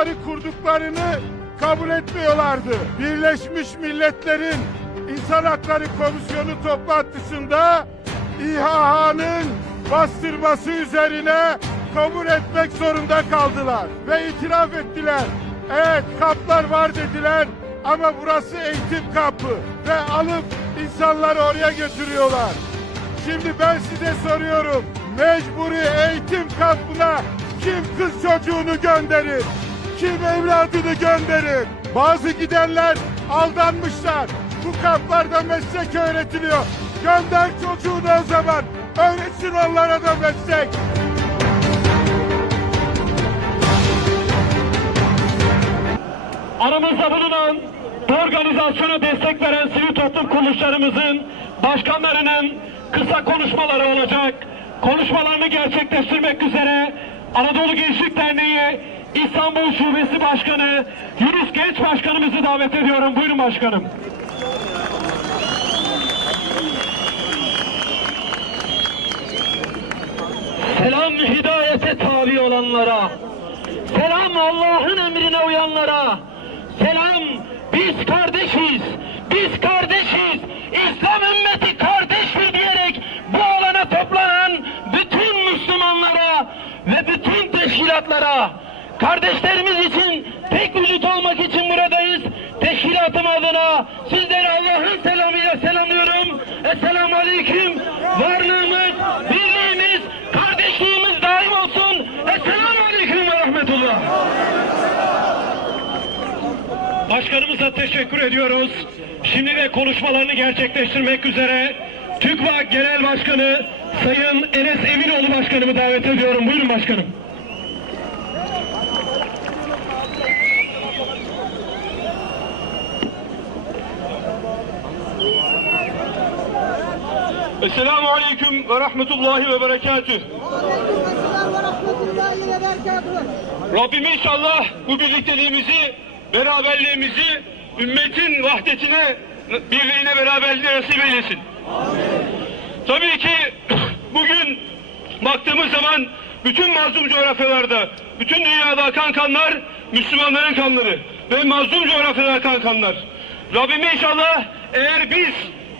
kampları kurduklarını kabul etmiyorlardı. Birleşmiş Milletler'in İnsan Hakları Komisyonu toplantısında İHH'nın bastırması üzerine kabul etmek zorunda kaldılar ve itiraf ettiler. Evet, kamplar var dediler ama burası eğitim kampı ve alıp insanları oraya götürüyorlar. Şimdi ben size soruyorum, mecburi eğitim kampına kim kız çocuğunu gönderir? Kim evladını gönderir? Bazı gidenler aldanmışlar. Bu kamplarda meslek öğretiliyor. Gönder çocuğunu o zaman. Öğretsin onlara da meslek. Aramızda bulunan bu organizasyona destek veren sivil toplum kuruluşlarımızın başkanlarının kısa konuşmaları olacak. Konuşmalarını gerçekleştirmek üzere Anadolu Gençlik Derneği İstanbul Şubesi Başkanı Yunus Genç Başkanımızı davet ediyorum. Buyurun başkanım. Selam hidayete tabi olanlara, selam Allah'ın emrine uyanlara, selam biz kardeşiz, biz kardeşiz, İslam ümmeti kardeştir diyerek bu alana toplanan bütün Müslümanlara ve bütün teşkilatlara, kardeşlerimiz için tek vücut olmak için buradayız. Teşkilatım adına sizleri Allah'ın selamıyla selamlıyorum. Esselamu Aleyküm. Varlığımız, birliğimiz, kardeşliğimiz daim olsun. Esselamu Aleyküm ve Rahmetullah. Başkanımıza teşekkür ediyoruz. Şimdi de konuşmalarını gerçekleştirmek üzere TÜGVA Genel Başkanı Sayın Enes Eminoğlu Başkanımı davet ediyorum. Buyurun başkanım. Esselamu Aleyküm ve Rahmetullahi ve Berekatüh. Rabbim inşallah bu birlikteliğimizi, beraberliğimizi, ümmetin vahdetine, birliğine, beraberliğine nasip eylesin. Tabii ki bugün baktığımız zaman bütün mazlum coğrafyalarda, bütün dünyada akan kanlar Müslümanların kanları ve mazlum coğrafyalarda akan kanlar. Rabbim inşallah eğer biz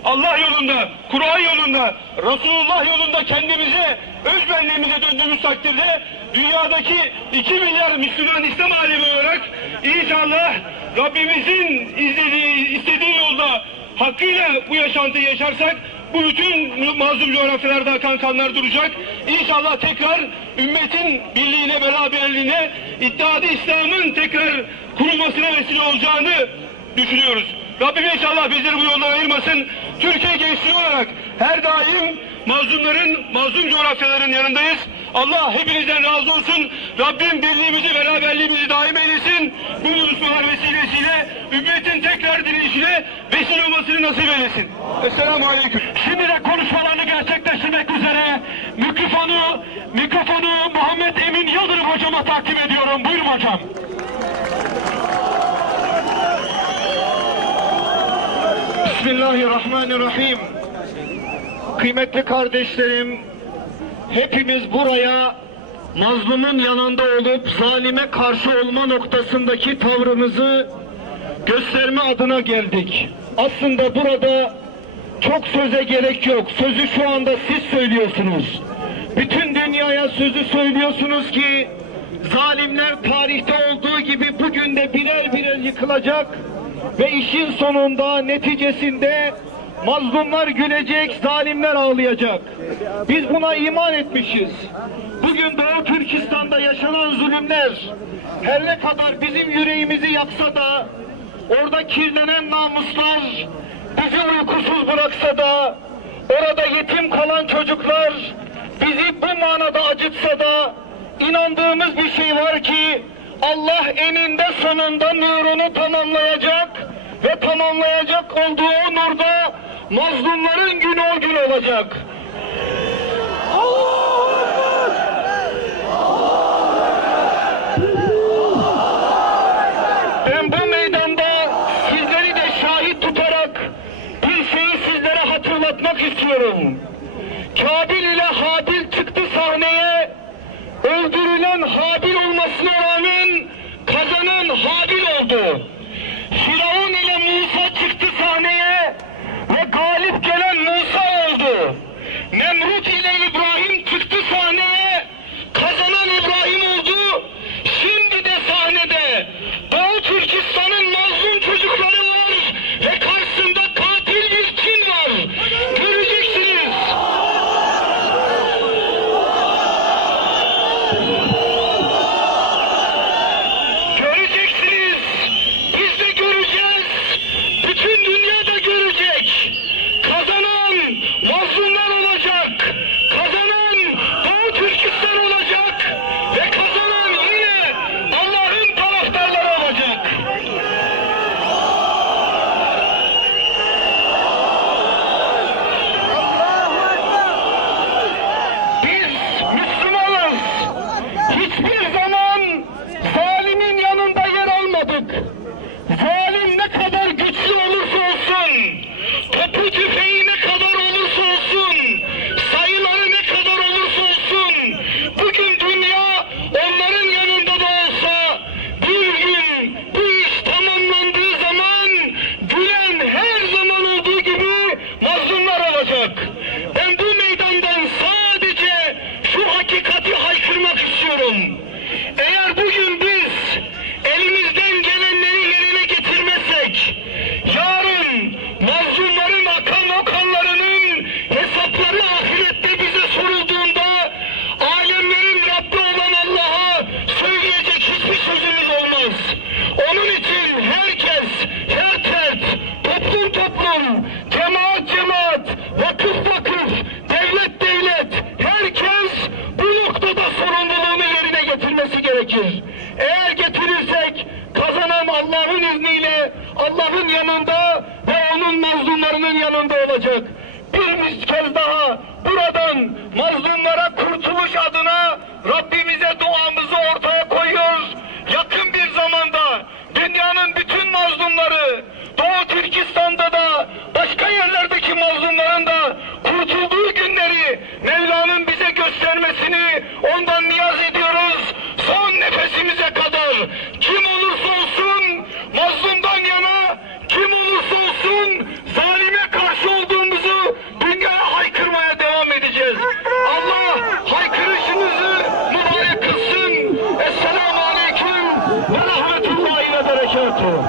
Allah yolunda, Kur'an yolunda, Resulullah yolunda kendimize, özbenliğimize döndüğümüz takdirde dünyadaki 2 milyar Müslüman İslam alemi olarak inşallah Rabbimizin istediği yolda hakkıyla bu yaşantıyı yaşarsak bu bütün mazlum coğrafyalarda akan kanlar duracak. İnşallah tekrar ümmetin birliğine, beraberliğine, İttihat-ı İslam'ın tekrar kurulmasına vesile olacağını düşünüyoruz. Rabbim inşallah bizleri bu yoldan ayırmasın. Türkiye gençliği olarak her daim mazlum coğrafyaların yanındayız. Allah hepinizden razı olsun. Rabbim birliğimizi, beraberliğimizi daim eylesin. Bu buluşmalar vesilesiyle ümmetin tekrar dirilişine vesile olmasını nasip eylesin. Esselamu Aleyküm. Şimdi de konuşmalarını gerçekleştirmek üzere mikrofonu Muhammed Emin Yıldırım hocama takdim ediyorum. Buyurun hocam. Bismillahirrahmanirrahim. Kıymetli kardeşlerim, hepimiz buraya mazlumun yanında olup zalime karşı olma noktasındaki tavrımızı gösterme adına geldik. Aslında burada çok söze gerek yok. Sözü şu anda siz söylüyorsunuz. Bütün dünyaya sözü söylüyorsunuz ki zalimler tarihte olduğu gibi bugün de birer birer yıkılacak ve işin sonunda, neticesinde mazlumlar gülecek, zalimler ağlayacak. Biz buna iman etmişiz. Bugün Doğu Türkistan'da yaşanan zulümler her ne kadar bizim yüreğimizi yaksa da, orada kirlenen namuslar bizi uykusuz bıraksa da, orada yetim kalan çocuklar bizi bu manada acıtsa da, inandığımız bir şey var ki Allah eninde sonunda nurunu tamamlayacak ve tamamlayacak olduğu nurda mazlumların günü o gün olacak. Ben bu meydanda sizleri de şahit tutarak bir şeyi sizlere hatırlatmak istiyorum. Kabil ile Habil çıktı sahneye, öldürülen Habil olmasına rağmen kazanılan Allah'ın izniyle Allah'ın yanında ve onun mazlumlarının yanında olacak. Bir kez daha buradan mazlumlara kurtuluş adına Rabbimize duamızı ortaya koyuyoruz. Yakın bir zamanda dünyanın bütün mazlumları, Doğu Türkistan'da da başka yerlerdeki mazlumların da kurtulduğu günleri Mevla'nın bize göstermesini ondan niyaz ediyoruz. Son nefesimize kadar kim olursa olsun mazlumdan yana, kim olursa olsun zalime karşı olduğumuzu dünyaya haykırmaya devam edeceğiz. Allah haykırışımızı mübarek kılsın. Esselamu Aleyküm ve Rahmetullahi ve Berekatuhu.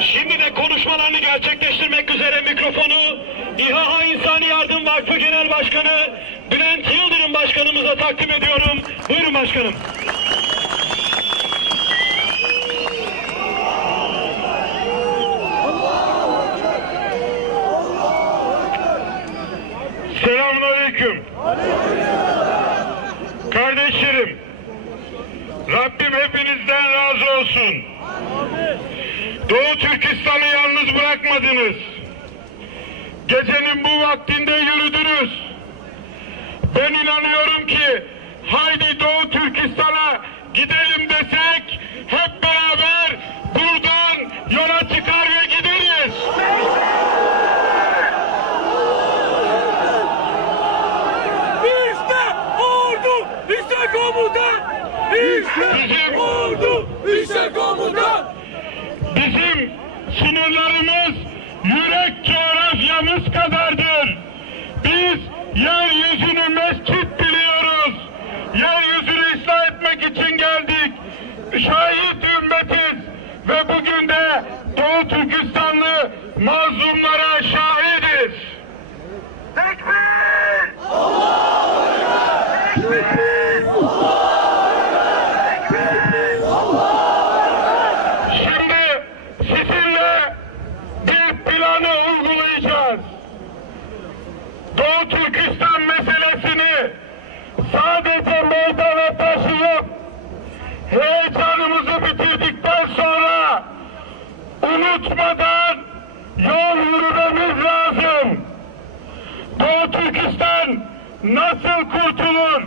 Şimdi de konuşmalarını gerçekleştirmek üzere mikrofonu İHA İnsani Yardım Vakfı Genel Başkanı Bülent Yıldırım Başkanımıza takdim ediyorum. Buyurun başkanım. Selamünaleyküm. Kardeşlerim, Rabbim hepinizden razı olsun. Doğu Türkistan'ı yalnız bırakmadınız. Gecenin bu vaktinde yürüdünüz. Ben inanıyorum ki haydi Doğu Türkistan'a gidelim desek hep beraber buradan yola çıkar ve gideriz. İşte ordu, işte komutan. İşte ordu, işte komutan. Bizim sınırlarımız yürek coğrafyamız kadardır. Biz yeryüzünü mescit biliyoruz. Yeryüzünü ıslah etmek için geldik. Şahit ümmetiz ve bugün de Doğu Türkistanlı mazlumlara şahidiz. Tekbir! Allahu Ekber! Tekbir! Şimdi sizinle bir planı uygulayacağız. Doğu Türkistan meselesini sadece meydana taşıyıp heyecanımızı bitirdikten sonra unutmadan yol yürümemiz lazım. Doğu Türkistan nasıl kurtulur?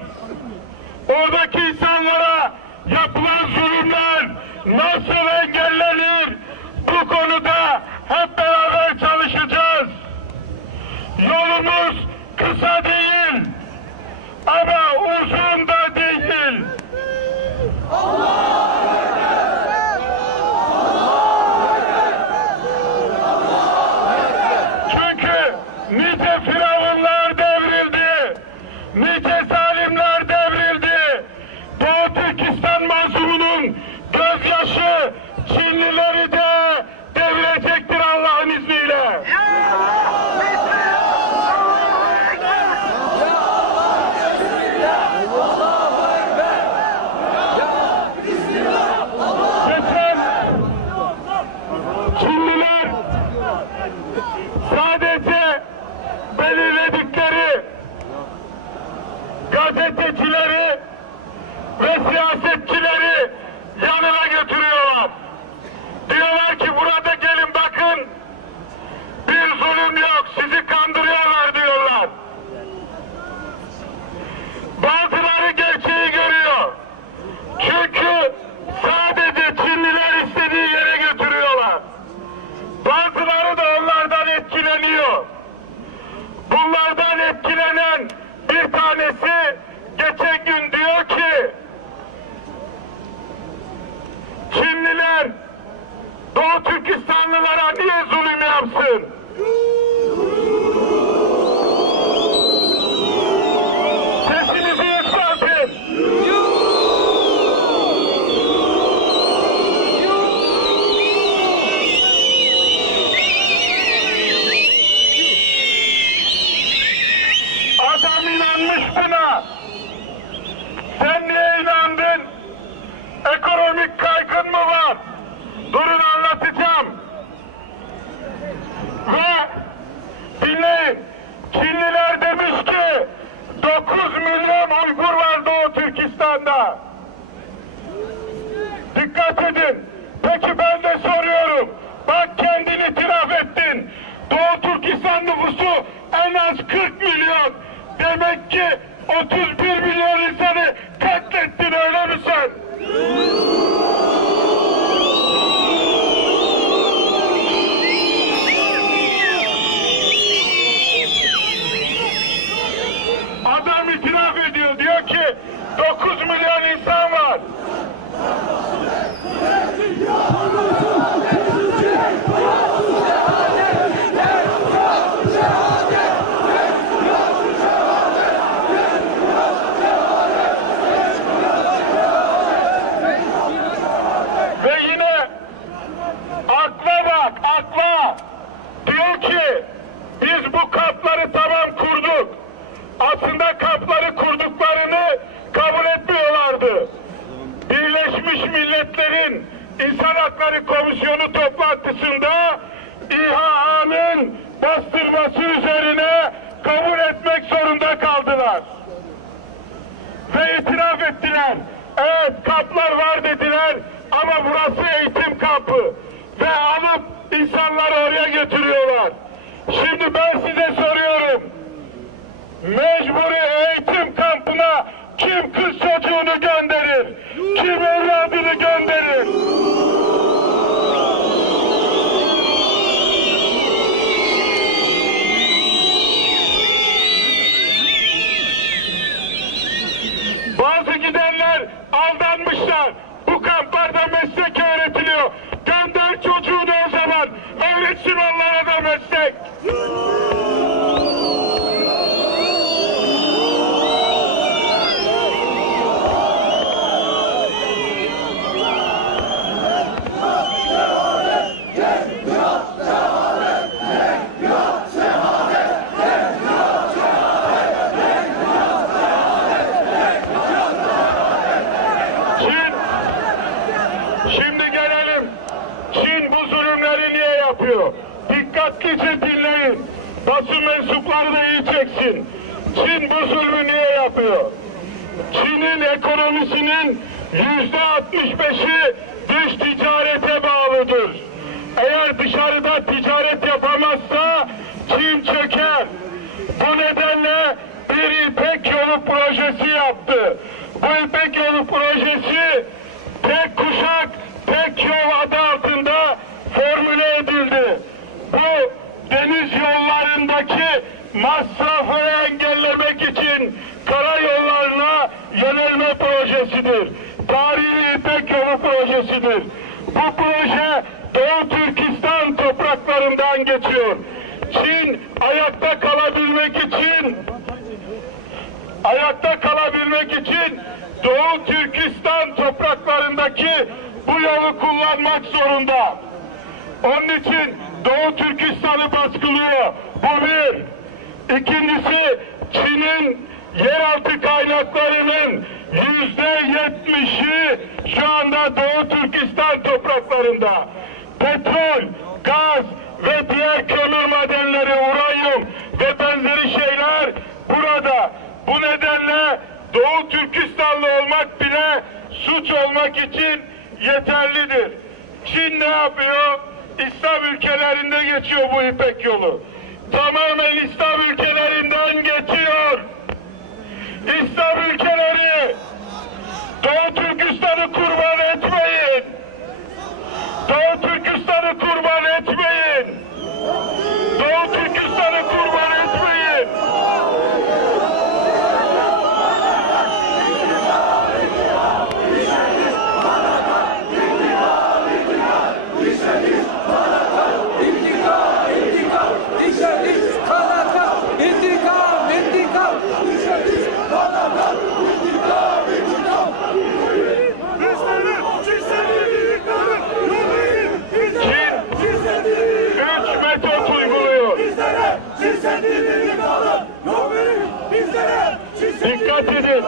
Oradaki insanlara yapılan zulümler nasıl engellenir? Bu konuda hep beraber çalışacağız. Yolumuz kısa değil ama uzun da değil. Çünkü nice firavunlar devrildi, nice zalimler devrildi. Doğu Türkistan mazlumunun gözyaşı Çinlileri de devirecektir Allah'ın izniyle. Geçen Çinliler sadece belirledikleri gazetecileri ve siyasetçileri yanına götürüyorlar. Diyorlar ki burada gelin bakın, bir zulüm yok, sizi kandırıyorlar diyorlar. Bazıları gerçeği görüyor. Çünkü sadece Çinliler istediği yere götürüyorlar. Bazıları da onlardan etkileniyor. Bunlardan etkilenen bir tanesi geçen gün diyor ki Çinliler Doğu Türkistanlılara niye zulüm yapsın? Sesinizi yükseltin. Adam inanmış buna. Sen niye inandın? Ekonomik kaygın mı var? Durun anlatacağım. en az 40 milyon. Demek ki 31 milyon insanı katlettin, öyle mi sen? Adam itiraf ediyor, diyor ki 9 milyon insan var. Ve yine akla bak, akla. Diyor ki biz bu kampları tamam kurduk. Aslında kampları kurduklarını kabul etmiyorlardı. Birleşmiş Milletler'in İnsan Hakları Komisyonu toplantısında İHA'nın bastırması üzerine kabul etmek zorunda kaldılar. Ve itiraf ettiler. Evet, kamplar var dediler ama burası eğitim kampı. Ve alıp insanları oraya götürüyorlar. Şimdi ben size soruyorum. Mecburi eğitim kampına kim kız çocuğunu gönderir? Kim evladını gönderir? Bazı gidenler aldanmışlar. Bu kamplarda meslek öğretiliyor. Gönder çocuğunu o zaman. Öğretsin onlara da meslek. Şimdi gelelim. Çin bu zulümleri niye yapıyor? Dikkatlice dinleyin. Basın mensupları da iyi çeksin. Çin bu zulmü niye yapıyor? Çin'in ekonomisinin %65'i dış ticarete bağlıdır. Eğer dışarıda ticaret yapamazsa Çin çöker. Bu nedenle bir İpek Yolu projesi yaptı. Bu İpek Yolu projesi tek kuşak, tek yol adı altında formüle edildi. Bu deniz yollarındaki masrafı engellemek için karayollarına yönelme projesidir. Tarihi İpek Yolu projesidir. Bu proje Doğu Türkistan topraklarından geçiyor. Çin ayakta kalabilmek için Doğu Türkistan topraklarındaki bu yolu kullanmak zorunda. Onun için Doğu Türkistan'ı baskılıyor. Bu bir. İkincisi, Çin'in yeraltı kaynaklarının %70'i şu anda Doğu Türkistan topraklarında. Petrol, gaz ve diğer kömür madenleri, uranyum ve benzeri şeyler burada. Bu nedenle Doğu Türkistanlı olmak bile suç olmak için yeterlidir. Çin ne yapıyor? İslam ülkelerinde geçiyor bu İpek Yolu. Tamamen İslam ülkelerinden geçiyor. İslam ülkeleri, Doğu Türkistan'ı kurban etmeyin. Doğu Türkistan'ı kurban etmeyin. Doğu Türkistan'ı kurban etmeyin. Dikkat edin.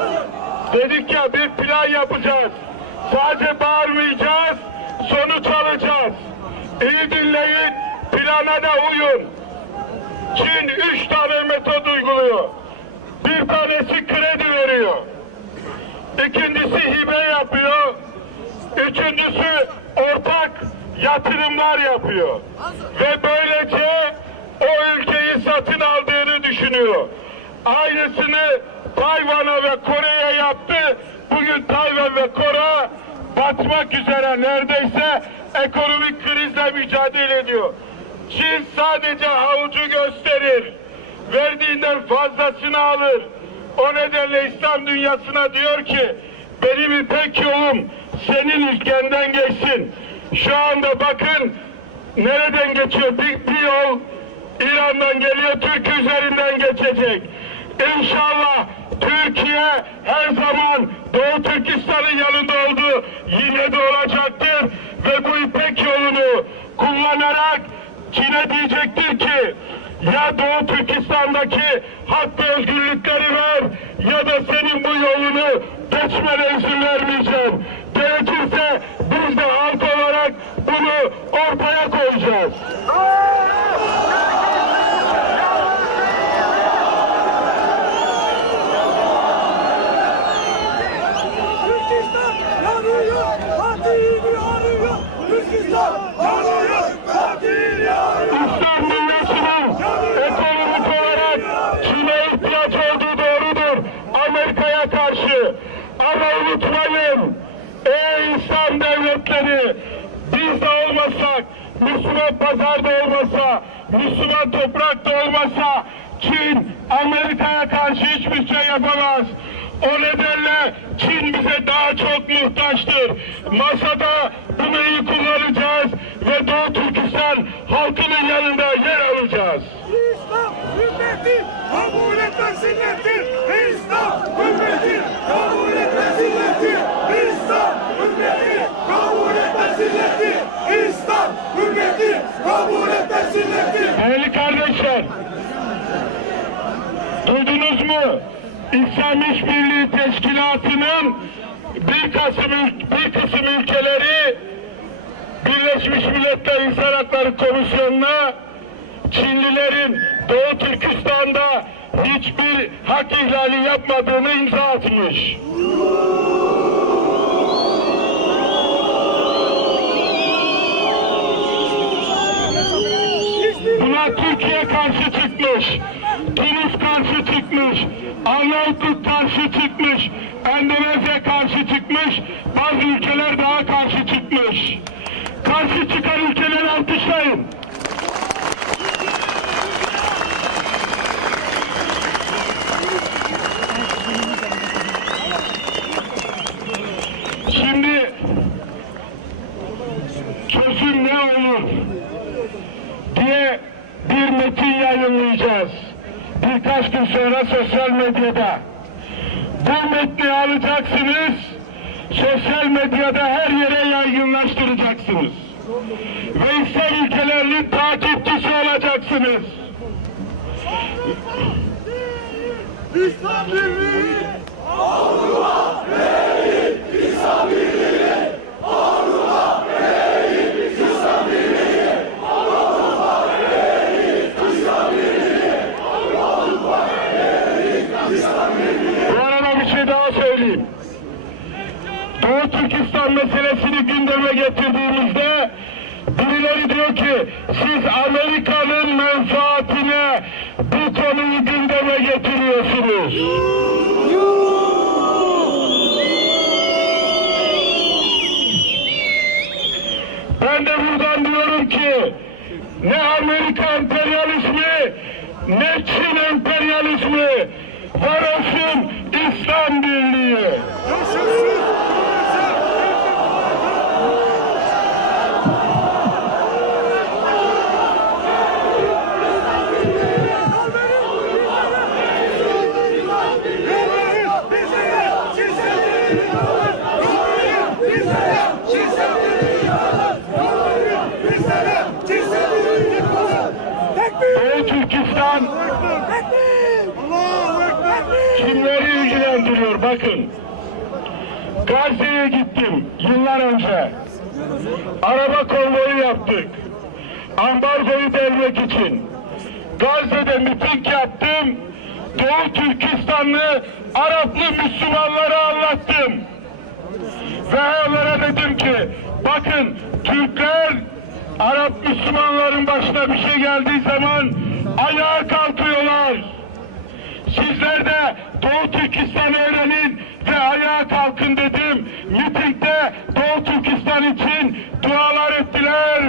Dedik ya, bir plan yapacağız. Sadece bağırmayacağız, sonuç alacağız. İyi dinleyin, plana da uyun. Çin 3 tane metot uyguluyor. Bir tanesi kredi veriyor. İkincisi hibe yapıyor. Üçüncüsü ortak yatırımlar yapıyor. Ve böylece o ülkeyi satın aldığını düşünüyor. Aynısını Tayvan'a ve Kore'ye yaptı. Bugün Tayvan ve Kore batmak üzere, neredeyse ekonomik krizle mücadele ediyor. Çin sadece havucu gösterir, verdiğinden fazlasını alır. O nedenle İslam dünyasına diyor ki, benim İpek yolum senin ülkenden geçsin. Şu anda bakın nereden geçiyor? Bir yol İran'dan geliyor, Türkiye üzerinden geçecek. İnşallah Türkiye her zaman Doğu Türkistan'ın yanında oldu, yine de olacaktır ve bu İpek yolunu kullanarak Çin'e diyecektir ki, ya Doğu Türkistan'daki hak ve özgürlükleri ver ya da senin bu yolunu geçmene izin vermeyeceğim. Gerekirse biz de halk olarak bunu ortaya koyacağız. Türkistan yanıyor, Fatih'i arıyor. Türkistan yanıyor, Fatih'i arıyor. İslam dünyasının ekonomik olarak Çin'e ihtiyaç olduğu doğrudur. Amerika'ya karşı. Ama unutmayın, ey İslam devletleri, biz de olmasak, Müslüman pazarda olmasa, Müslüman toprakta olmasa Çin Amerika'ya karşı hiçbir şey yapamaz. O nedenle Çin bize daha çok muhtaçtır. Masada bunu iyi kullanacağız ve Doğu Türkistan halkının yanında yer alacağız. İslam ümmeti kabul etmesinlerdir. İslam ümmeti kabul etmesinlerdir. İslam ümmeti kabul etmesinlerdir. İslam ümmeti kabul etmesinlerdir. Değerli kardeşler, duydunuz mu? İslam İşbirliği Teşkilatı'nın bir kısım ülkeleri Birleşmiş Milletler İnsan Hakları Komisyonu'na Çinlilerin Doğu Türkistan'da hiçbir hak ihlali yapmadığını imza atmış. Buna Türkiye karşı çıkmış, Tunus karşı çıkmış, Arnavutluk karşı çıkmış, Endonezya karşı çıkmış, bazı ülkeler daha karşı çıkmış. Karşı çıkan ülkeleri alkışlayın. Şimdi çözüm ne olur diye bir metin yayınlayacağız. Birkaç gün sonra sosyal medyada. Bu metni alacaksınız, sosyal medyada her yere yaygınlaştıracaksınız. Ve İslam ülkelerinin takipçisi olacaksınız. İslam Birliği! Avrupa Birliği! İslam Birliği! Avrupa Birliği! İslam Birliği! Avrupa Birliği! İslam Birliği! Avrupa Birliği! İslam Birliği! Bu arada bir şey daha söyleyeyim. Doğu Türkistan meselesini gündeme getirdiğimizde birileri diyor ki siz Amerika'nın menfaatine bu konuyu gündeme getiriyorsunuz. Ben de buradan diyorum ki ne Amerika emperyalizmi ne Çin emperyalizmi, var olsun İslam Birliği. Doğu Türkistan kimleri ilgilendiriyor? Bakın, Gazze'ye gittim yıllar önce. Araba konvoyu yaptık. Ambargoyu delmek için. Gazze'de miting yaptım. Doğu Türkistanlı Araplı Müslümanlara anlattım. Ve onlara dedim ki, bakın Türkler Arap Müslümanların başına bir şey geldiği zaman ayağa kalkıyorlar. Sizler de Doğu Türkistan öğrenin ve ayağa kalkın dedim. Mitingde Doğu Türkistan için dualar ettiler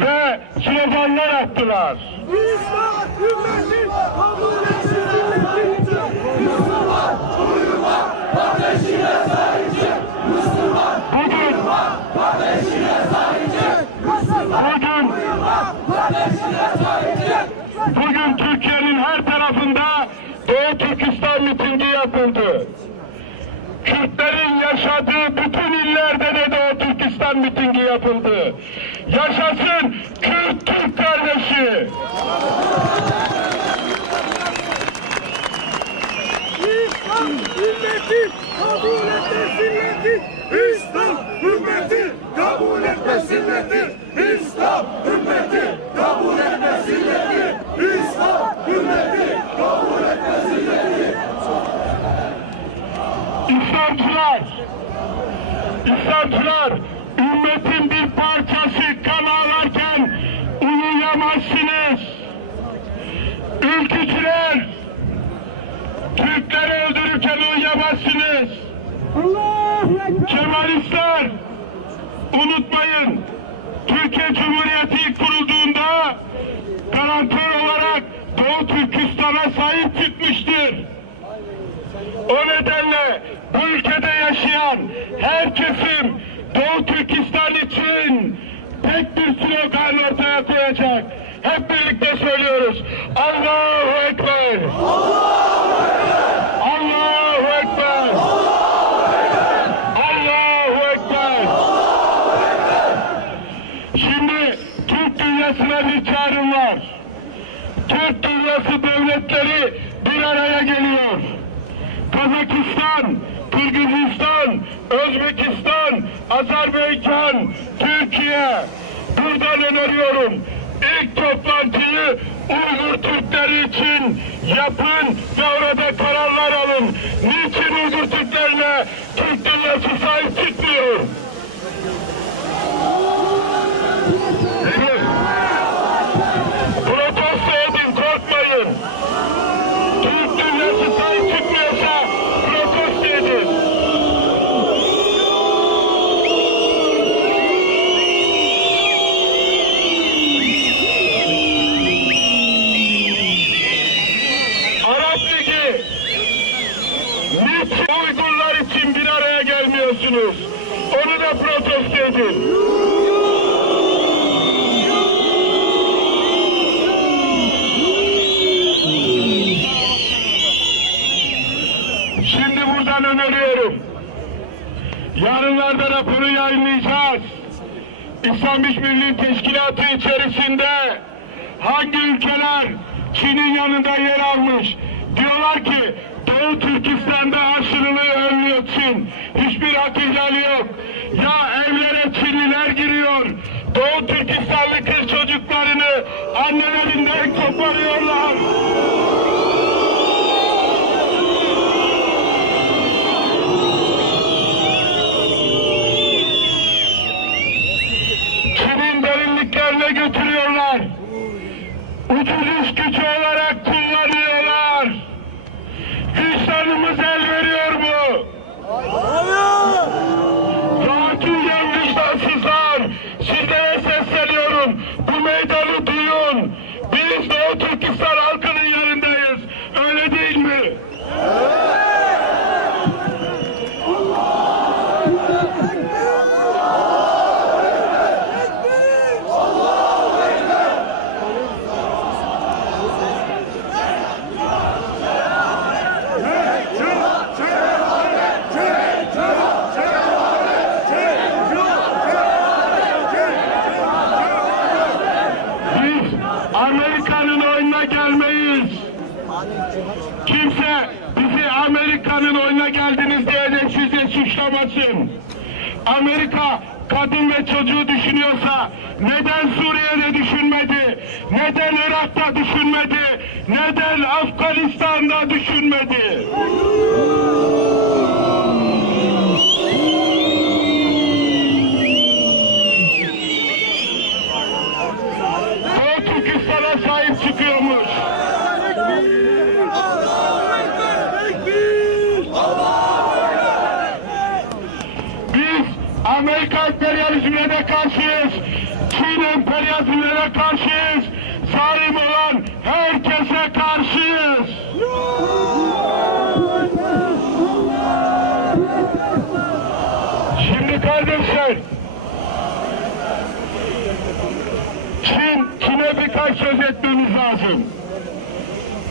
ve sloganlar attılar. İslam ümmeti kabul etsin. Müslüman uyuma kardeşine sahip çık. Müslüman uyuma kardeşine sahip çık. Müslüman uyuma kardeşine sahip çık. Bugün Türkiye'nin her tarafında Doğu Türkistan mitingi yapıldı. Kürtlerin yaşadığı bütün illerde de Doğu Türkistan mitingi yapıldı. Yaşasın Kürt Türk kardeşi! İslam ümmeti kabul etmesinler. İslam ümmeti kabul etmesinler. İslam ümmeti kabul etmesinler. İslam ümmeti kabul etmesinler. İslamcılar, ümmetin bir parçası kan ağlarken uyuyamazsınız. Ülkücüler, Türkleri öldürürken uyuyamazsınız. Kemalistler, unutmayın, Türkiye Cumhuriyeti ilk kurulduğunda garantör olarak Doğu Türkistan'a sahip çıkmıştır. O nedenle bu ülkede yaşayan her kesim Doğu Türkistan için tek bir slogan ortaya koyacak. Hep birlikte söylüyoruz. Allahu Ekber! Allahu Ekber! Allahu Ekber! Allahu Ekber! Şimdi Türk dünyasına bir çağrım var. Türk dünyası devletleri bir araya geliyor. Kazakistan, Kırgızistan, Özbekistan, Azerbaycan, Türkiye. Buradan öneriyorum. İlk toplantıyı Uygur Türkleri için yapın ve orada kararlar alın. Niçin Uygur Türklerine Türk dünyası sahip çıkmıyor? Protesto edin, korkmayın. Türk dünyası sahip çıkmıyorsa protesto edin. Arap Ligi, niçin Uygurlar için bir araya gelmiyorsunuz? Onu da protesto edin. Şimdi buradan öneriyorum. Yarınlarda raporu yayınlayacağız. İslam İşbirliği Teşkilatı içerisinde hangi ülkeler Çin'in yanında yer almış? Diyorlar ki Doğu Türkistan'da aşırılığı önlüyor Çin. Hiçbir hak ihlali yok. Ya evlere Çinliler giriyor. Doğu Türkistanlı kız çocuklarını annelerinden koparıyorlar. Çin'in derinliklerine götürüyorlar. Ucuz iş gücü olarak kullanıyorlar. Vicdanımız el veriyor mu? Katiyen vicdansızlar, sizlere sesleniyorum. Bu meydanı duyun. Biz Doğu Türkistan halkının yanındayız. Öyle değil mi? Amerika'nın oyununa gelmeyiz. Kimse bizi Amerika'nın oyununa geldiniz diyerek sizi suçlamasın. Amerika kadın ve çocuğu düşünüyorsa neden Suriye'de düşünmedi? Neden Irak'ta düşünmedi? Neden Afganistan'da düşünmedi? Doğu Türkistan'a sahip çıkıyormuş. Çin emperyalizmine karşıyız. Zalim olan herkese karşıyız. Şimdi kardeşler, Çin'e birkaç söz etmemiz lazım.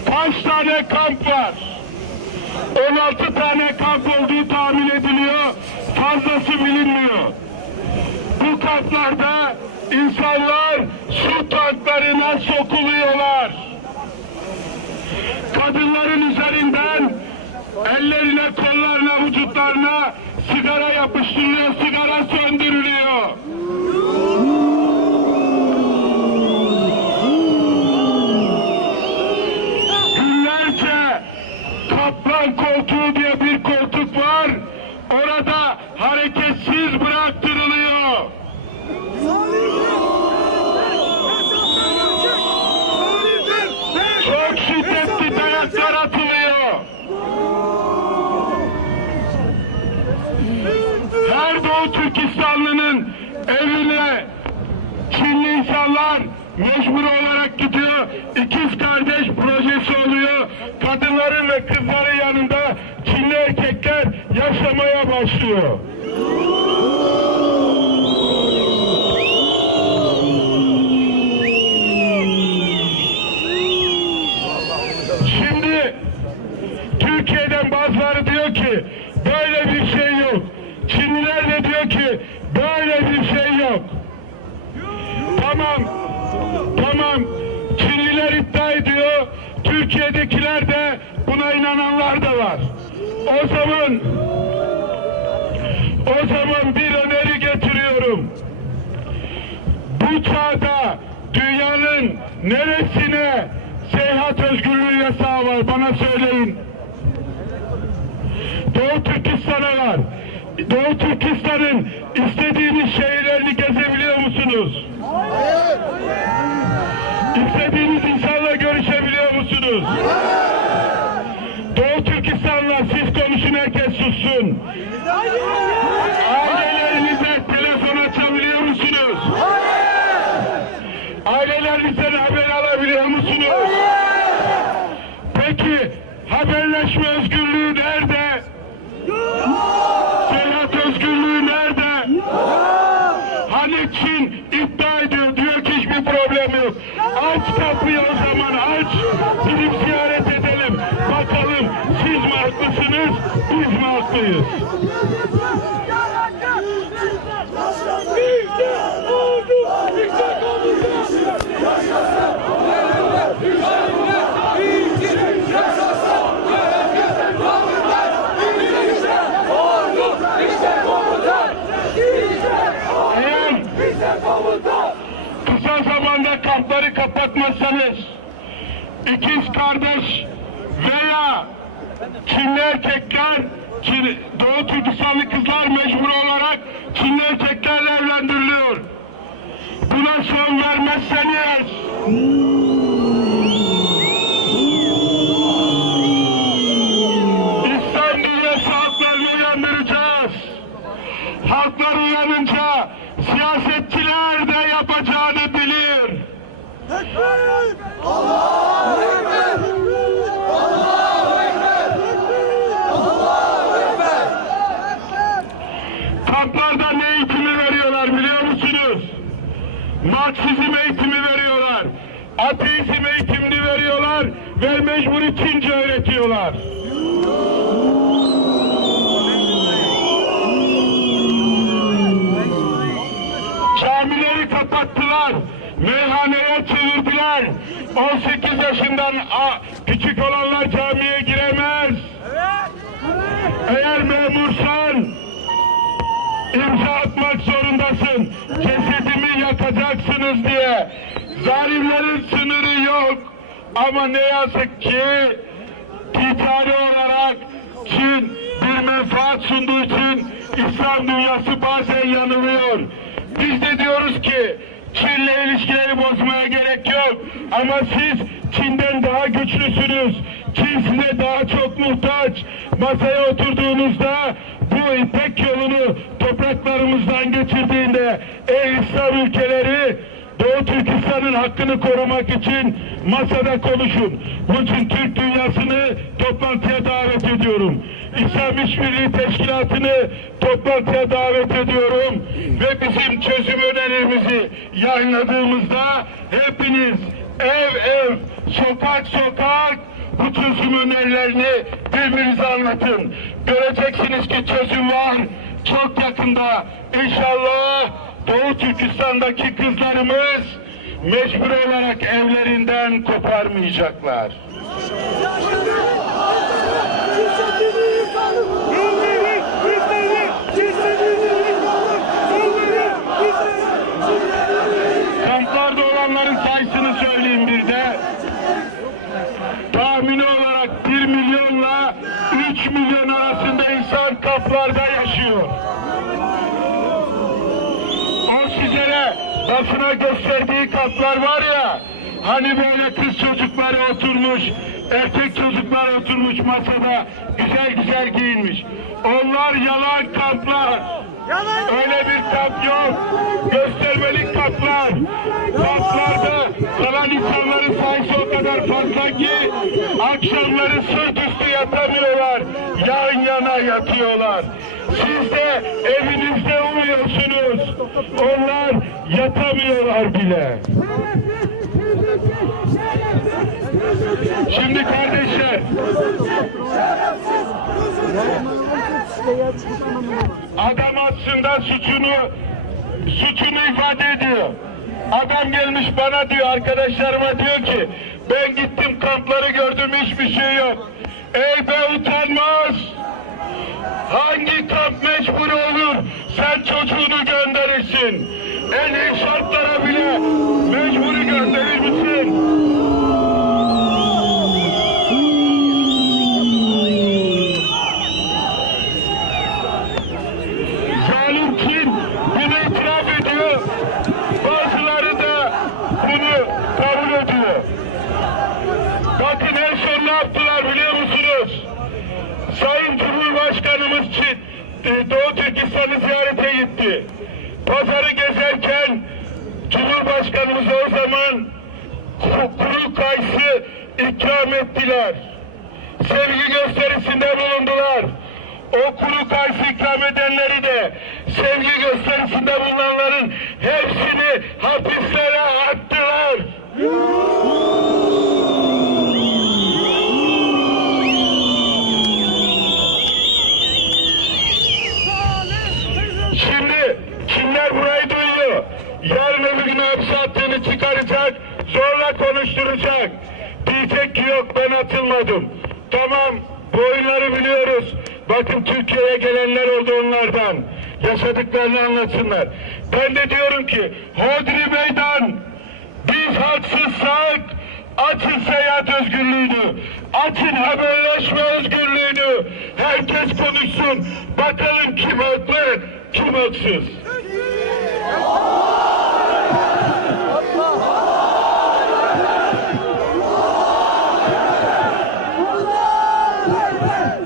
Kaç tane kamp var? 16 tane kamp olduğu tahmin ediliyor. Fazlası bilinmiyor. Bu kamplarda insanlar su tanklarına sokuluyorlar. Kadınların üzerinden ellerine, kollarına, vücutlarına sigara yapıştırılıyor, sigara söndürülüyor. Günlerce kaplan koltuğu diye bir koltuk var. Orada hareketsiz bıraktırılıyor. Çok şiddetli dayaklar atılıyor. Her Doğu Türkistanlı'nın evine Çinli insanlar mecbur olarak gidiyor. İkiz kardeş projesi oluyor. Kadınların ve kızların yanında Çinli erkekler yaşamaya başlıyor. Şimdi Türkiye'den bazıları diyor ki böyle bir şey yok. Çinliler de diyor ki böyle bir şey yok. Tamam. Çinliler iddia ediyor. Türkiye'dekiler de buna inananlar da var. O zaman bir öneri getiriyorum. Bu çağda dünyanın neresine seyahat özgürlüğü yasağı var? Bana söyleyin. Doğu Türkistan'a var. Doğu Türkistan'ın istediğiniz şehirlerini gezebiliyor musunuz? Hayır. İstediğiniz insanla görüşebiliyor musunuz? Hayır. Doğu Türkistan'la siz konuşun, herkes sussun. Ailelerinize telefon açabiliyor musunuz? Hayır. Ailelerinizden haber alabiliyor musunuz? Hayır. Peki haberleşme özgürlüğü nerede? Seyahat özgürlüğü nerede? Hani Çin iddia ediyor, diyor ki hiçbir problem yok. Aç kapıyı o zaman, aç. Gidip ziyaret edelim. Bakalım siz mi haklısınız, biz mi haklıyız? Kısa zamanda kampları kapatmazsanız ikiz kardeş veya Çinli erkekler, Doğu Türkistanlı kızlar mecbur olarak Çinli erkeklerle evlendiriliyor. Buna son vermezseniz İslam dünyası halklarını uyandıracağız. Halklar uyanınca siyasetçiler de yapacağını bilir. Allahu Ekber! Allahu Ekber! Allahu Ekber! Kamplarda ne eğitimi veriyorlar biliyor musunuz? Marksizm eğitimi veriyorlar. Ateizm eğitimini veriyorlar ve mecburi Çince öğretiyorlar. Camileri kapattılar, meyhaneye çevirdiler. 18 yaşından küçük olanlar camiye giremez. Eğer memursan imza atmak zorundasın. Cesedimi yakacaksınız diye. Zalimlerin sınırı yok. Ama ne yazık ki ticari olarak Çin bir menfaat sunduğu için İslam dünyası bazen yanılıyor. Biz de diyoruz ki Çin'le ilişkileri bozmaya gerek yok. Ama siz Çin'den daha güçlüsünüz. Çin size daha çok muhtaç. Masaya oturduğunuzda bu İpek yolunu topraklarımızdan geçirdiğinde ey İslam ülkeleri, Doğu Türkistan'ın hakkını korumak için masada konuşun. Bunun için Türk dünyasını toplantıya davet ediyorum. İslam İşbirliği Teşkilatı'nı toplantıya davet ediyorum. Ve bizim çözüm önerimizi yayınladığımızda hepiniz ev ev, sokak sokak bu çözüm önerilerini birbirinize anlatın. Göreceksiniz ki çözüm var. Çok yakında inşallah Doğu Türkistan'daki kızlarımız mecbur olarak evlerinden koparmayacaklar. Kamplarda olanların sayısını söyleyeyim bir de. Tahmini olarak 1 milyonla 3 milyon arasında insan kamplarda yaşıyor. O sizlere basına gösterdiği kamplar var ya, hani böyle kız çocukları oturmuş, erkek çocuklar oturmuş masada güzel güzel giyinmiş. Onlar yalan kamplar. Öyle bir kamp yok. Göstermelik kamplar. Kamplarda kalan insanların sayısı o kadar fazla ki akşamları sırt üstü yatamıyorlar. Yan yana yatıyorlar. Siz de evinizde uyuyorsunuz. Onlar yatamıyorlar bile. Şimdi kardeşler, adam aslında suçunu ifade ediyor. Adam gelmiş bana diyor, arkadaşlarıma diyor ki ben gittim kampları gördüm, hiçbir şey yok. Ey be utanmaz! Hangi kamp mecbur olur? Sen çocuğunu gönderirsin. En iyi şartlara bile mecburi gönderir misin? Zalim kim? Bunu itiraf ediyor. Bazıları da bunu kabul ediyor. Bakın en son ne yaptılar biliyor musunuz? Sayın Cumhurbaşkanımız Doğu Türkistan'ı ziyarete gitti. Pazarı gezerken Cumhurbaşkanımız o zaman kuru kayısı ikram ettiler. Sevgi gösterisinde bulundular. O kuru kayısı ikram edenleri de sevgi gösterisinde bulunanların hepsini hapislere attılar. Şimdi kimler burayı duyuyor? Yarın öbür gün hapse attığını çıkaracak, zorla konuşturacak. Diyecek ki yok ben atılmadım. Tamam, bu oyunları biliyoruz. Bakın Türkiye'ye gelenler oldu onlardan. Yaşadıklarını anlatsınlar. Ben de diyorum ki hodri meydan, biz haksızsak açın seyahat özgürlüğünü, açın haberleşme özgürlüğünü. Herkes konuşsun. Bakalım kim haklı, kim haksız.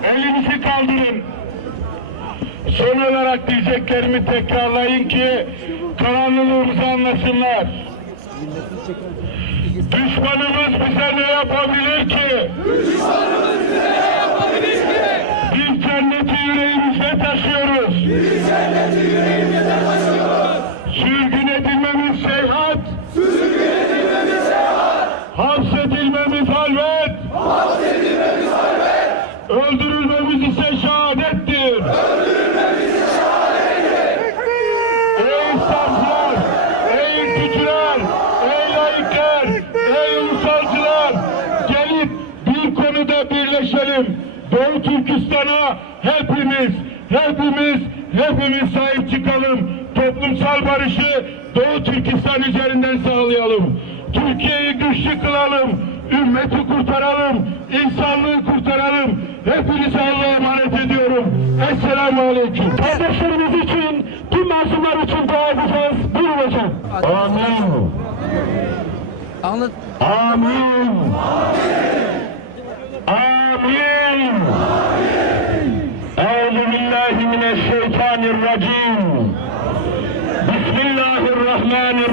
Elinizi kaldırın. Son olarak diyeceklerimi tekrarlayın ki kararlılığımızı anlasınlar. Düşmanımız bize ne yapabilir ki? Düşmanımız bize ne yapabilir ki? Biz cenneti yüreğimizde taşıyoruz. Biz cenneti yüreğimizde taşıyoruz. Sürgün edilmemiz seyahat. Sürgün edilmemiz seyahat. Hapsedilmemiz halvet. Hapsedilmemiz halvet. Öldürülmemiz ise şehadettir. Öldürülmemiz ise şehadettir. Ey İslamcılar, ey ülkücüler, ey laikler, ey ulusalcılar, gelip bir konuda birleşelim. Doğu Türkistan'a hepimiz sahip çıkalım. Toplumsal barışı Doğu Türkistan üzerinden sağlayalım. Türkiye'yi güçlü kılalım. Ümmeti kurtaralım. İnsanlığı kurtaralım. Hepinizi Allah'a emanet ediyorum. Esselamu Aleyküm. Kardeşlerimiz için, tüm masumlar için dua edeceğiz. Buyurun hocam. Amin. Anlat. Amin. Amin. Amin. Euzubillahimineşşeytanirracim.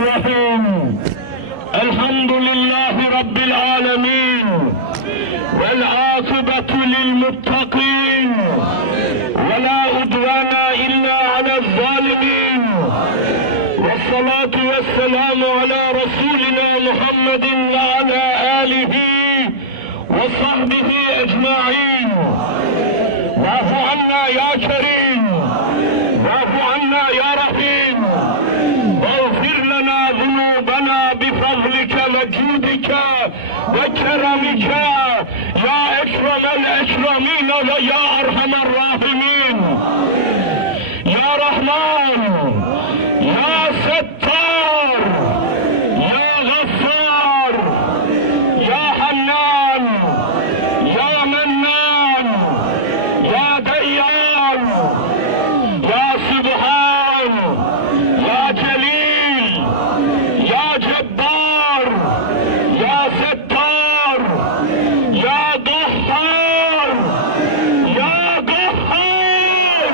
الرحيم الحمد لله رب العالمين والعاقبة للمتقين ولا عدوان إلا على الظالمين والصلاة والسلام على رسولنا محمد وعلى آله وصحبه أجمعين واعف عنا يا كريم واعف عنا يا رحيم واغفر لنا ذنوبنا بفضلك وجودك وكرمك يا أكرم الأكرمين ويا أرحم الراحمين يا رحمن يا ستار يا غفار يا حنان يا منان يا ديان يا سبحان يا جليل يا جبار يا ستار يا قهار يا قهار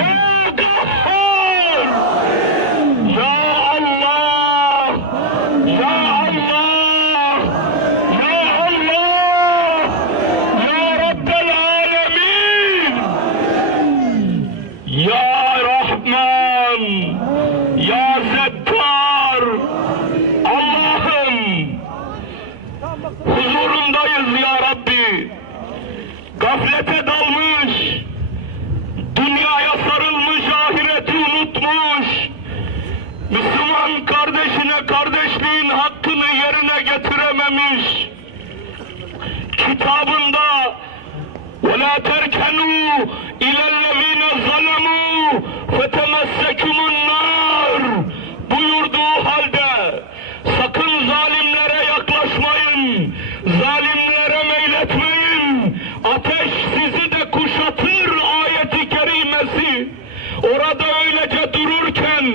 يا قهار يا الله يا الله يا الله يا رب العالمين يا رحمن يا ستtar Allah'ım huzurundayız ya Rabbi. Gaflete dalmış, dünyaya sarılmış, ahireti unutmuş, Müslüman kardeşine kardeşliğin hakkını yerine getirememiş, kitabında وَلَا تَرْكَنُوا اِلَى الَّذ۪ينَ ظَلَمُوا فَتَمَسَّكُمُ النَّارِ buyurduğu halde sakın zalimlere yaklaşmayın, zalimlere meyletmeyin, ateş sizi de kuşatır ayeti kerimesi. Orada öylece dururken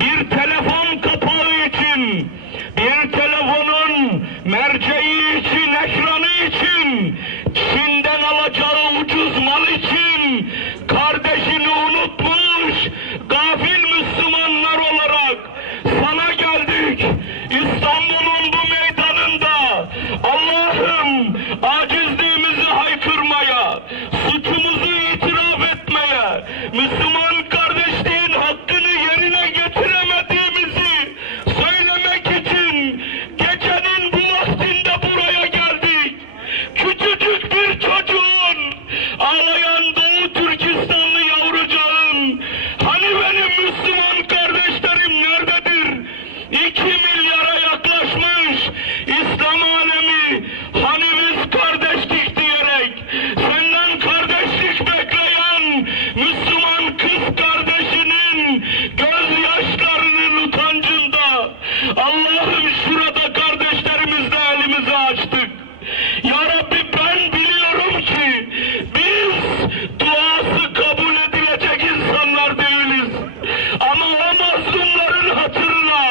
bir telefon kapağı için, bir telefonun merceği için, ekranı için, Çin'den alacağı ucuz mal için kardeşini unutmuş gafil Müslümanlar olarak sana geldik. İstanbul'un bu meydanında Allah'ım acizliğimizi haykırmaya, suçumuzu itiraf etmeye, Müslüman kardeşliğin hakkını yerine getiremediğimizi söylemek için gecenin bu vaktinde buraya geldik. Küçücük bir çocuğun, ağlayan Doğu Türkistanlı yavrucağın, hani benim Müslüman kardeşlerim nerededir? 2 milyara yaklaşmış İslam alemi, hani biz kardeşlik diyerek, senden kardeşlik bekleyen Müslüman kız kardeşinin gözyaşlarının utancında, Allah'ım şurada kardeşlerimizle elimizi açtık. Ya Rabbi ben biliyorum ki biz duası kabul edilecek insanlar değiliz. Ama o mazlumların hatırına,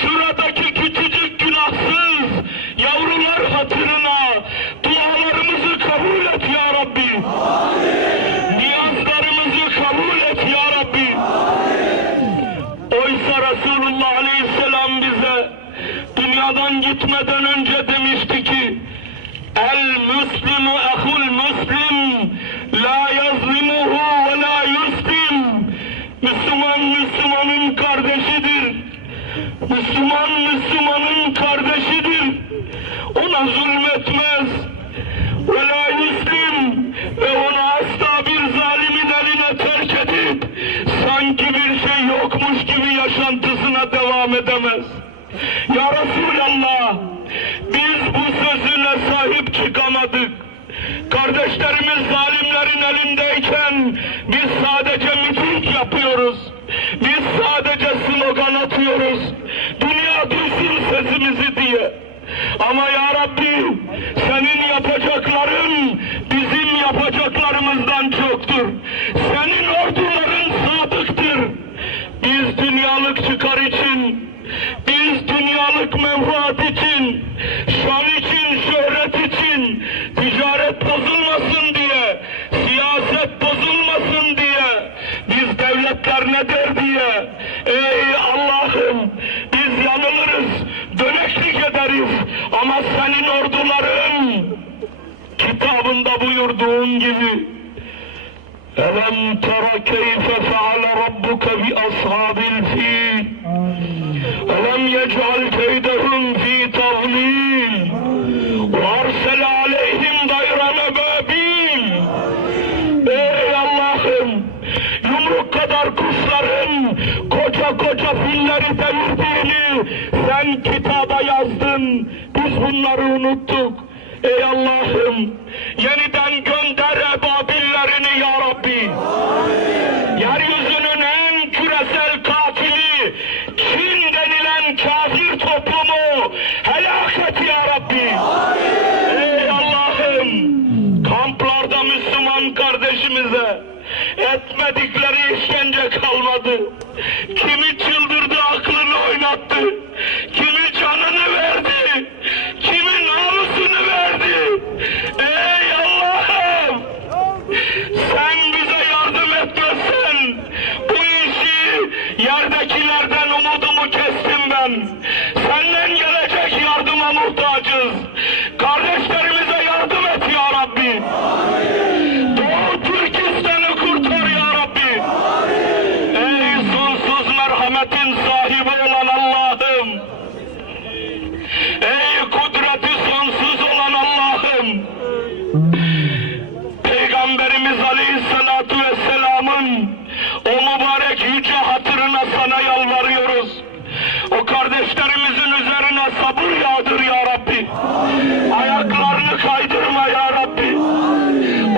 şuradaki küçücük günahsız yavrular hatırına dualarımızı kabul et ya Rabbi. Niyazlarımızı kabul et ya Rabbi. Oysa Resulullah Aleyhisselam bize dünyadan gitmeden önce demişti ki El Müslimu ehul Müslim la yazlimuhu ve la yuslim. Müslüman Müslümanın kardeşidir. Müslüman Müslümanın kardeşidir. Ona zulmetmez. Ve la yuslim ve onu asla bir zalimin eline terk edip sanki bir şey yokmuş gibi yaşantısına devam edemez. Ya Resulallah, biz bu sözüne sahip çıkamadık. Kardeşlerimiz zalimlerin elindeyken biz sadece miting yapıyoruz. Biz sadece slogan atıyoruz. Dünya duysun sesimizi diye. Ama ya Rabbi, senin yapacakların bizim yapacaklarımızdan çoktur. Senin orduların sadıktır. Biz dünyalık çıkar için, biz dünyalık menfaat için, şan için, şöhret için, ticaret bozulmasın diye, siyaset bozulmasın diye, biz devletler ne der diye, ey Allah'ım ederiz. Ama senin orduların kitabında buyurduğun gibi Elem tera keyfe feale rabbuke bi ashabil fil Elem yec'al keydehum fi tavlil ve arsele aleyhim dayran ebabil. Ey Allah'ım, yumruk kadar kuşların koca koca filleri devirdiğini sen kitaba yazdın. Biz bunları unuttuk. Ey Allah'ım, yeniden gönder ebabillerini ya Rabbi. Yeryüzünün en küresel katili Çin denilen kafir toplumu helak et ya Rabbi. Ey Allah'ım, kamplarda Müslüman kardeşimize etmedikleri işkence kalmadı. Kimi çıldırdı, aklını oynattı. Kimi canını verdi. Kimi namusunu verdi. Ey Allah'ım, sen bize yardım etmezsen bu işi yerdekilerden umudumu kestim ben. Senden gelecek yardıma muhtacız. Kardeşlerimize yardım et ya Rabbi. Doğu Türkistan'ı kurtar ya Rabbi. Ey sonsuz merhametin sahibi olan Allah'ım. Ey kudreti sonsuz olan Allah'ım. Peygamberimiz Aleyhisselatü Vesselam'ın o mübarek yüce hatırına sana yalvarıyoruz. O kardeşlerimizin üzerine sabır yağdır ya Rabbi. Ayaklarını kaydırma ya Rabbi.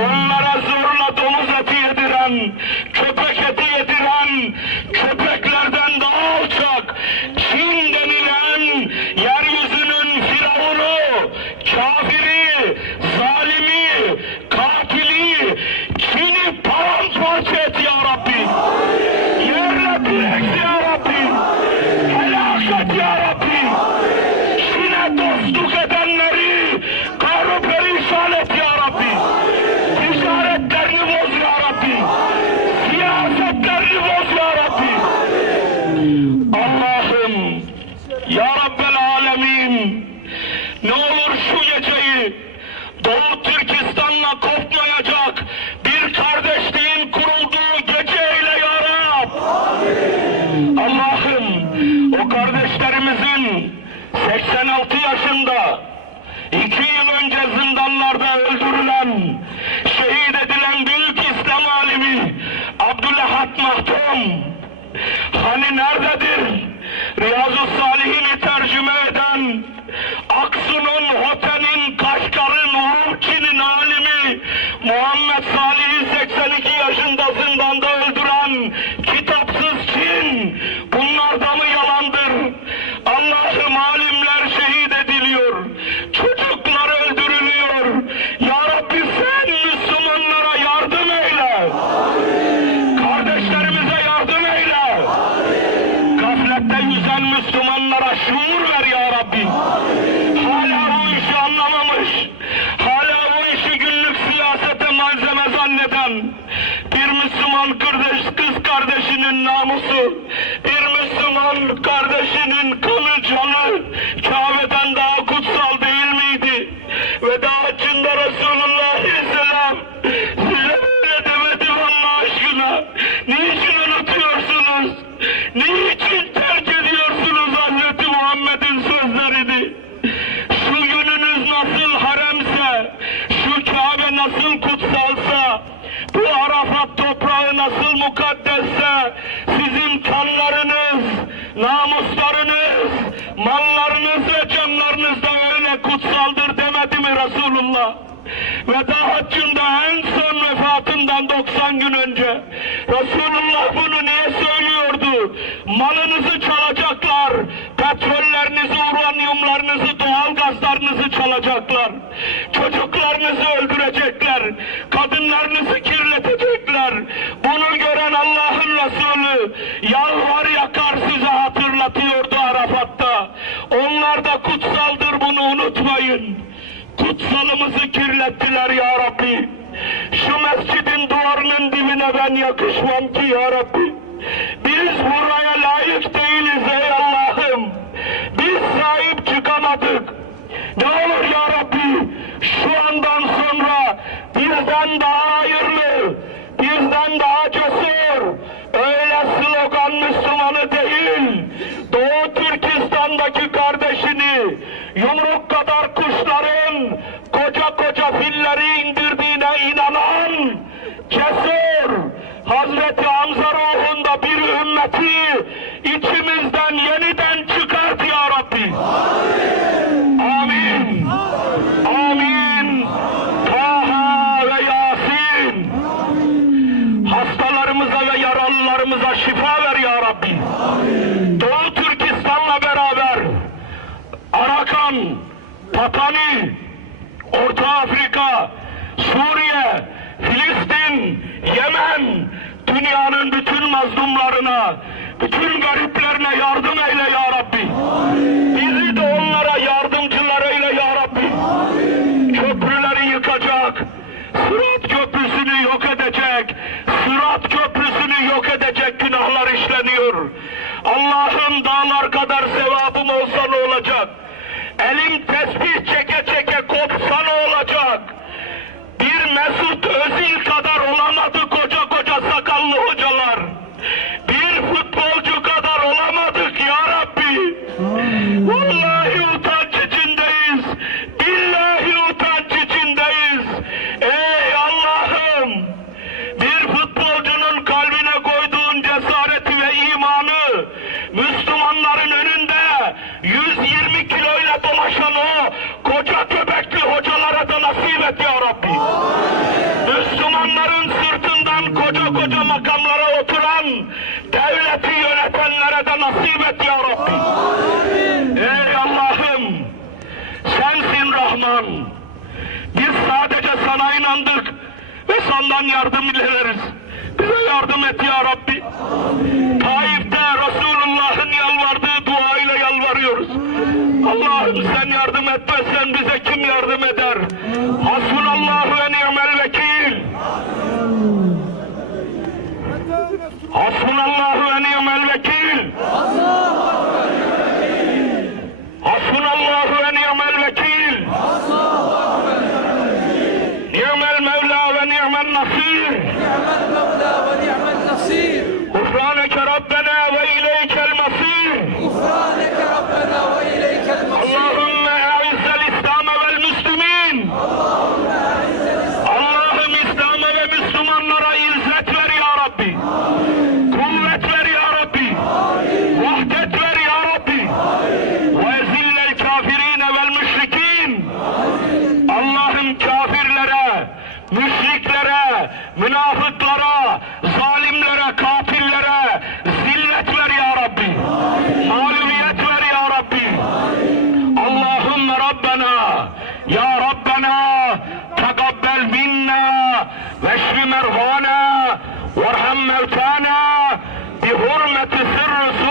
Onlara zorla domuz eti yediren, köpek eti yediren, köpeklerden daha alçak Çin denilen yeryüzünün firavunu, kafiri, zalimi, katili Çin'i paramparça et ya Rabbi. Yerle bir et ya Rabbi. Helak et ya Rabbi. Çin'e dostluk edenleri kahru perişan et ya Rabbi. Ticaretlerini boz ya Rabbi. Siyasetlerini boz ya Rabbi. Allah'ım, ya Rabbel Alemin, ne olur şu geceyi Doğu Türkistan'la kopmayacak bir kardeşliğin kurulduğu gece eyle ya Rab. Allah'ım, o kardeşlerimizin 86 yaşında 2 yıl önce zindanlarda öldürülen, şehit edilen büyük İslam alimi Abdülahad Mahdum hani nerededir? Riyazu Salihini tercüme eden, Aksu'nun, Hoten'in, Kaşgar'ın, Urumçi'nin alimi Muhammed Salih'i 82 yaşında zindanda öldüren kitapsız Çin, bunlar da mı yalandır? Allah'ım, alimler şehit ediliyor, çocuklar öldürülüyor. Ya Rabbi, sen Müslümanlara yardım eyle. Kardeşlerimize yardım eyle. Gaflette yüzen Müslümanlara şuur ver ya Rabbi. Hala bu işi anlamamış, hala bu işi günlük siyasete malzeme zanneden bir Müslüman kız kardeşinin namusu, bir Müslüman kardeşinin kanı, canı Kabe'den daha kutsal değil miydi? Veda haccında Resulullah Aleyhisselam size böyle demedim Allah aşkına. Niçin unutuyorsunuz? Niçin terk ediyorsunuz Hazreti Muhammed'in sözlerini? Şu yönünüz nasıl haremse, şu Kabe nasıl kutsalsa, bu Arafat toprağı nasıl mukaddesse, sizin kanlarınız, namuslarınız, mallarınız ve canlarınız da öyle kutsaldır demedi mi Resulullah? Veda haccında en son vefatından 90 gün önce Resulullah bunu niye söylüyordu? Malınızı çalacaklar, petrollerinizi, uranyumlarınızı, doğal gazlarınızı çalacaklar, çocuklarınızı öldürecekler, kadınlarınızı kirletecekler. Bunu gören Allah'ın Resulü yalvar yakar size hatırlatıyordu Arafat'ta. Onlar da kutsaldır, bunu unutmayın. Kutsalımızı kirlettiler ya Rabbi. Şu mescidin duvarının dibine ben yakışmam ki ya Rabbi. Biz buraya layık değiliz ey Allah'ım. Biz sahip çıkamadık. yanındaki kardeşini yumruk kadar kuşların koca koca filleri indirdiğine inanan cesur Hazreti Hamza ruhunda bir ümmeti içimizden yeniden çıkart ya Rabbi. Amin. Amin. Taha ve Yasin. Hastalarımıza ve yaralılarımıza şifa ver ya Rabbi. Doğu Türkistan'la beraber Arakan, Patani, Orta Afrika, Suriye, Filistin, Yemen, dünyanın bütün mazlumlarına, bütün gariplerine yardım eyle ya Rabbi. Bizi de onlara yardımcılar eyle ya Rabbi. Köprüleri yıkacak, Sırat Köprüsü'nü yok edecek, Sırat Köprüsü'nü yok edecek günahlar işleniyor. Allah'ım dağlar kadar sevabım olsa ne olacak? Elim tesbih çeke çeke kopsa ne olacak? Bir Mesut Özil kadar olamadı koca koca sakallı hocalar. Bir futbolcu kadar olamadık ya Rabbi. Vallahi utanç içindeyiz. Billahi utanç içindeyiz. Ey Allah'ım! Bir futbolcunun kalbine koyduğun cesareti ve imanı Müslümanların önünde 120 kiloyla dolaşan o koca göbekli hocalara da nasip et ya Rabbi. Müslümanların sırtından koca koca makamlara oturan devleti yönetenlere de nasip et ya Rabbi. Ey Allah'ım! Sensin Rahman. Biz sadece sana inandık ve senden yardım dileriz. Bize yardım et ya Rabbi. Taif'te Resulullah'ın yalvardığı dua ile yalvarıyoruz. Allah'ım sen yardım etmezsen bize kim yardım eder? Hasbunallahu ve ni'mel vekil. Hasbunallahu ve ni'mel vekil. Hasbunallahu ve ni'mel vekil. Ni'mel mevla ve ni'mel nasir. نعم المولى ونعم النصير. Gufraneke Rabbena ve ileykel masir. غفرانك ربنا وإليك المصير. Allahümme e'izzel İslam'e vel müslümin. Allah'ım İslam'a ve Müslümanlara izzet ver ya Rabbi. Kuvvet ver ya Rabbi. Vahdet ver ya Rabbi. Ve ezillel kafirine vel müşrikin. Allah'ım kafirlere, müşriklere, münafıklara, zalimlere, kafirlere zillet ver ya Rabbi. Mağlubiyet ver ya Rabbi. Allahümme Rabbena, ya Rabbena, tekabbel minna, veşfi merhana, varham mevtana, bi hurmeti sırrı